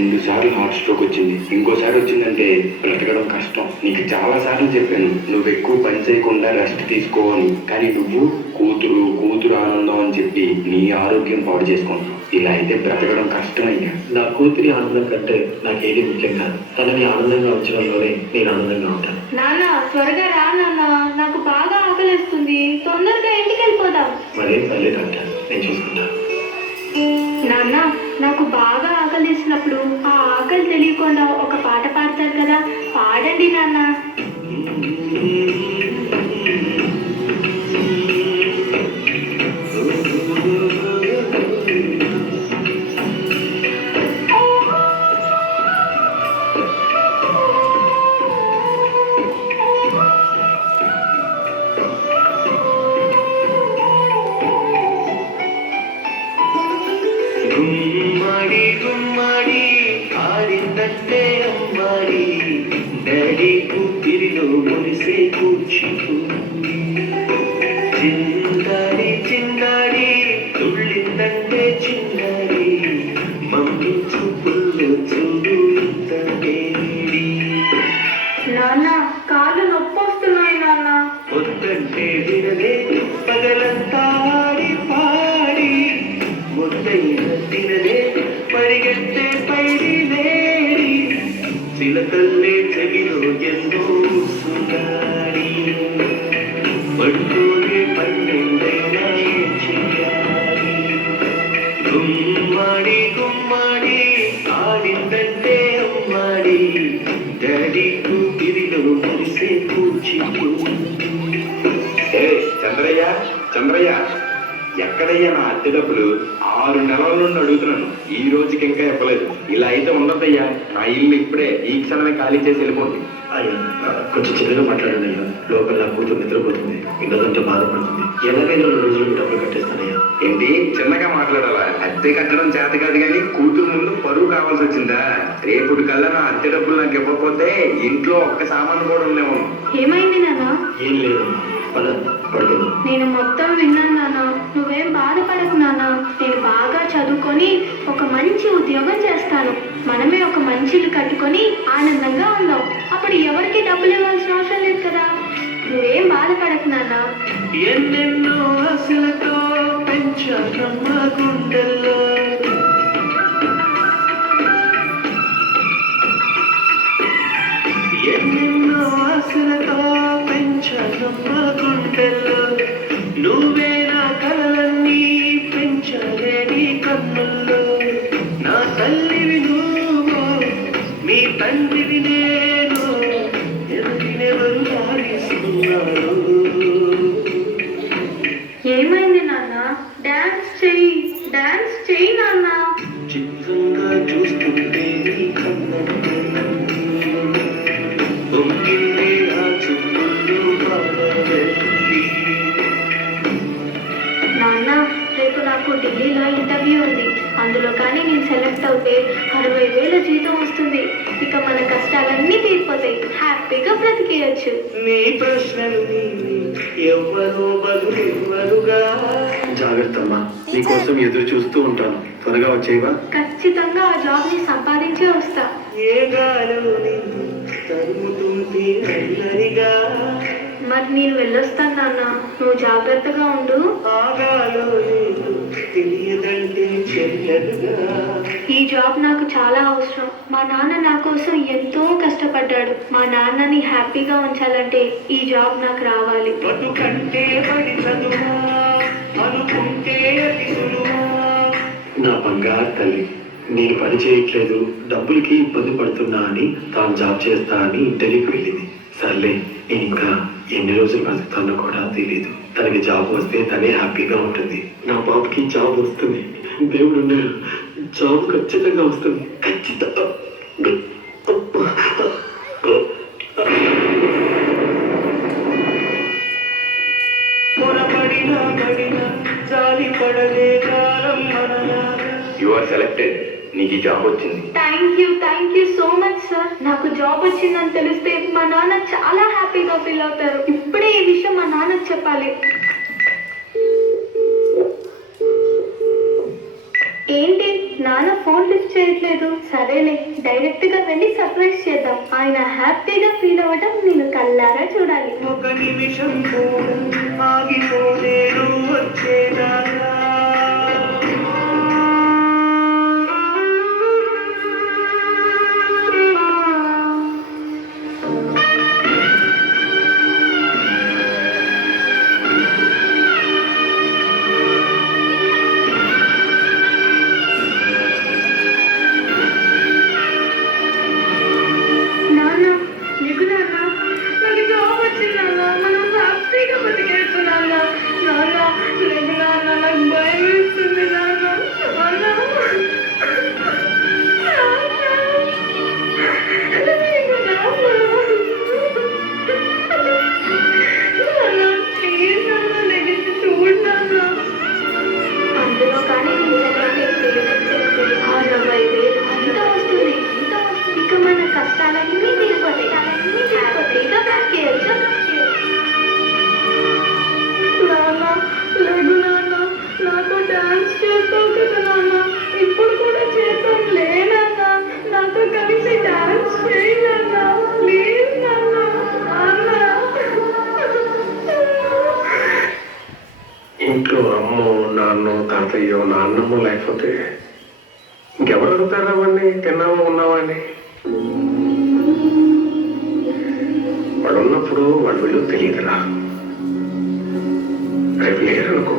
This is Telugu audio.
2 సార్లు హార్ట్ స్ట్రోక్ వచ్చింది. ఇంకోసారి వచ్చిందంటే బ్రతకడం కష్టం. నీకు చాలా సార్లు చెప్పాను నువ్వు ఎక్కువ పని చేయకుండా రెస్ట్ తీసుకో అని. కానీ నువ్వు కూతురు కూతురు ఆనందం అని చెప్పి నీ ఆరోగ్యం పాడు చేసుకుంటావు. ఇలా అయితే బ్రతకడం కష్టం. అయ్యా, నా కూతురి ఆనందం కంటే నాకేది ముఖ్యం కాదు. తనని ఆనందంగా ఉంచడంలోనే నేను ఆనందంగా ఉంటాను. నాన్న త్వరగా రా నాన్న, నాకు బాగా ఆకలిస్తుంది. తొందరగా ఇంటికి వెళ్ళిపోదాం. మరేం పర్లేదు డాక్టర్, నేను చూసుకుంటాను. నాన్న నాకు బాగా ఆకలిసినప్పుడు ఆ ఆకలి తెలియకుండా ఒక పాట పాడతారు కదా, పాడండి నాన్న. గుమ్మడి గుమ్మడి ఆడిందంటే అమ్మాడి డాడీ కూతురిలో మురిసే కూర్చుంది. చిందాడి చిందాడి తుళ్ళిందంటే చిన్నాడి మమ్మీ చూపుల్లో చూడు ఇంత వేడి. నాన్న కాళ్ళు నొప్పి వస్తున్నాయి నాన్న. పొద్దంటే వినదే పగలంతా ఆడి పాడి ముద్దైన తినదే పరిగెత్తే పైడి లేడి చిలకల్లే చెవిలో ఎన్నో సుగాడి పడుకోనే పన్నెండైనా ఏం చెయ్యాలి. గుమ్మాడి గుమ్మాడి ఆడిందంటే అమ్మాడి డాడీ కూతురిలో మురిసే కూర్చుంది. చంద్రయ్య చంద్రయ్య, ఎక్కడయ్యా నా అద్దె డబ్బులు? 6 నెలల నుండి అడుగుతున్నాను, ఈ రోజుకి ఇంకా ఇవ్వలేదు. ఇలా అయితే ఉండద్దయ్యా. నా ఇల్లు ఇప్పుడే ఈ క్షణమే ఖాళీ చేసి వెళ్ళిపోండి. అయ్యా కొంచెం చిన్నగా మాట్లాడండి అయ్యా. లోపల నా కూతురు నిద్రపోతుంది, ఇండదంటే బాధపడుతుంది. ఎలాగైనా 2 రోజులకు డబ్బులు కట్టేస్తానయ్యా. ఏంటి చిన్నగా మాట్లాడాలా? అద్దె కట్టడం చేత కాదు కానీ కూతురు ముందు పరువు కావాల్సి వచ్చిందా? రేపుటి కల్లా నా అద్దె డబ్బులు నాకు ఇవ్వకపోతే ఇంట్లో ఒక్క సామాను కూడా ఉండేమో. ఏమైంది నాన్న? ఏం లేదమ్మా, పడుకుందాం. నేను మొత్తం విన్నాను నాన్న, నువ్వేం బాధపడకు నాన్న. నేను బాగా చదువుకొని ఒక మంచి ఉద్యోగం చేస్తాను. మనమే ఒక మంచి ఇల్లు కట్టుకొని ఆనందంగా ఉందాం. అప్పుడు ఎవరికి డబ్బులు ఇవ్వాల్సిన అవసరం లేదు కదా. నువ్వేం బాధపడకు నాన్న. ఎన్నెన్నో ఆశలతో పెంచానమ్మ గుండెల్లో ఎన్నెన్నో ఆశలతో పెంచానమ్మ గుండెల్లో నువ్వే నా కలలన్నీ పెంచాలే నీ కన్నుల్లో. నా తల్లివి నువ్వు, మీ తండ్రివి నేను, ఎవరినెవరు లాగేస్తున్నారు. ఏమైంది నాన్న? డాన్స్ చెయ్యి, డాన్స్ చెయ్యి నాన్న. చిత్రంగా చూస్తుంటే నీ కన్నంటే పొంగిందే ఆ చుట్టూ బాలవెల్లి. నాన్న రేపు నాకు ఢిల్లీలో ఇంటర్వ్యూ ఉంది. అందులో కానీ నేను సెలెక్ట్ అవుతే 60,000 జీతం వస్తుంది. ఇక మన కష్టాలన్నీ తీరిపోతాయి, హ్యాపీగా బ్రతికేయచ్చు. నీ ప్రశ్నలు నీవి, ఎవ్వరూ బదులివ్వరుగా. జాగ్రత్త అమ్మా, నీకోసం ఎదురు చూస్తూ ఉంటాను. త్వరగా వచ్చేవా? ఖచ్చితంగా ఆ జాబ్ ని సంపాదించే వస్తా. ఏ గాలు నిన్ను తరుముతుంది అల్లరిగా. మరి నేను వెళ్ళొస్తాను నాన్న, నువ్వు జాగ్రత్తగా ఉండు. ఆగాలో లేదు తెలియదంటే చెల్లెలుగా. ఈ జాబ్ నాకు చాలా అవసరం. మా నాన్న నా కోసం ఎంతో కష్టపడ్డాడు. మా నాన్నని హ్యాపీగా ఉంచాలంటే ఈ జాబ్ నాకు రావాలి. బతుకంటే పడి చదువా అనుకుంటే అది సులువా. నా బంగారు తల్లి, నేను పని చేయట్లేదు, డబ్బులకి ఇబ్బంది పడుతున్నా అని తాను జాబ్ చేస్తా అని ఇంటర్వ్యూకి వెళ్ళింది. సర్లే, నేను ఇంకా ఎన్ని రోజులు బతుకుతానో కూడా తెలీదు. తనకి జాబ్ వస్తే తనే హ్యాపీగా ఉంటుంది. నా బాబుకి జాబ్ వస్తుంది, దేవుడు ఉన్నారు. జాబ్ ఖచ్చితంగా వస్తుంది, ఖచ్చితంగా. పొరపడినా పడినా జాలి పడలే కాలం మనలాగా. You are selected. నీకు ఈ జాబ్ వచ్చింది. Thank you so much sir. నాకు జాబ్ వచ్చిందని తెలిస్తే మా నాన్న చాలా హ్యాపీగా ఫీల్ అవుతారు. ఇప్పుడే ఈ విషయం మా నాన్నకు చెప్పాలి. ఏంటి నాన్న ఫోన్ లిఫ్ట్ చేయట్లేదు? సరేలే, డైరెక్ట్ గా వెళ్ళి సర్ప్రైజ్ చేద్దాం. ఆయన హ్యాపీగా ఫీల్ అవ్వడం నేను కళ్ళారా చూడాలి. ఒక నిమిషం కూడా ఆగిపోలేరు వచ్చేదాకా. నాన్న నీకు నాన్న, నాకు జాబ్ వచ్చింది నాన్న, మనం హ్యాపీగా బతికేచ్చు నాన్న. నాన్న నీకు నాన్న, నాకు భయం వేస్తుంది నాన్న. నాన్న నీకు నాన్న. నాన్న ప్లీజ్ నాన్న, లెగిసి చూడు నాన్న. అందులో కానీ ఆ 40,000 ఇంత వస్తుంది, ఇంత వస్తుంది. ఇక మన కష్టాలన్నీ తీరిపోతాయి, హ్యాపీగా బ్రతికేయచ్చు. నాన్న లేదు నాన్న, నాతో డాన్స్ చేస్తావు కదా నాన్న, ఇప్పుడు కూడా చేస్తాను లే నాన్న, నాతో కలిసి డాన్స్ చేయి నాన్న, ప్లీజ్ నాన్న. ఇంట్లో అమ్మో నాన్నో తాతయ్యో నాన్నమ్మో లేకపోతే ఇంకెవరు అడుగుతారా అవన్నీ? తిన్నావా ఉన్నావా అని. వాడు ఉన్నప్పుడు వాడు విలువ తెలియదురా. రేపు లేరనుకో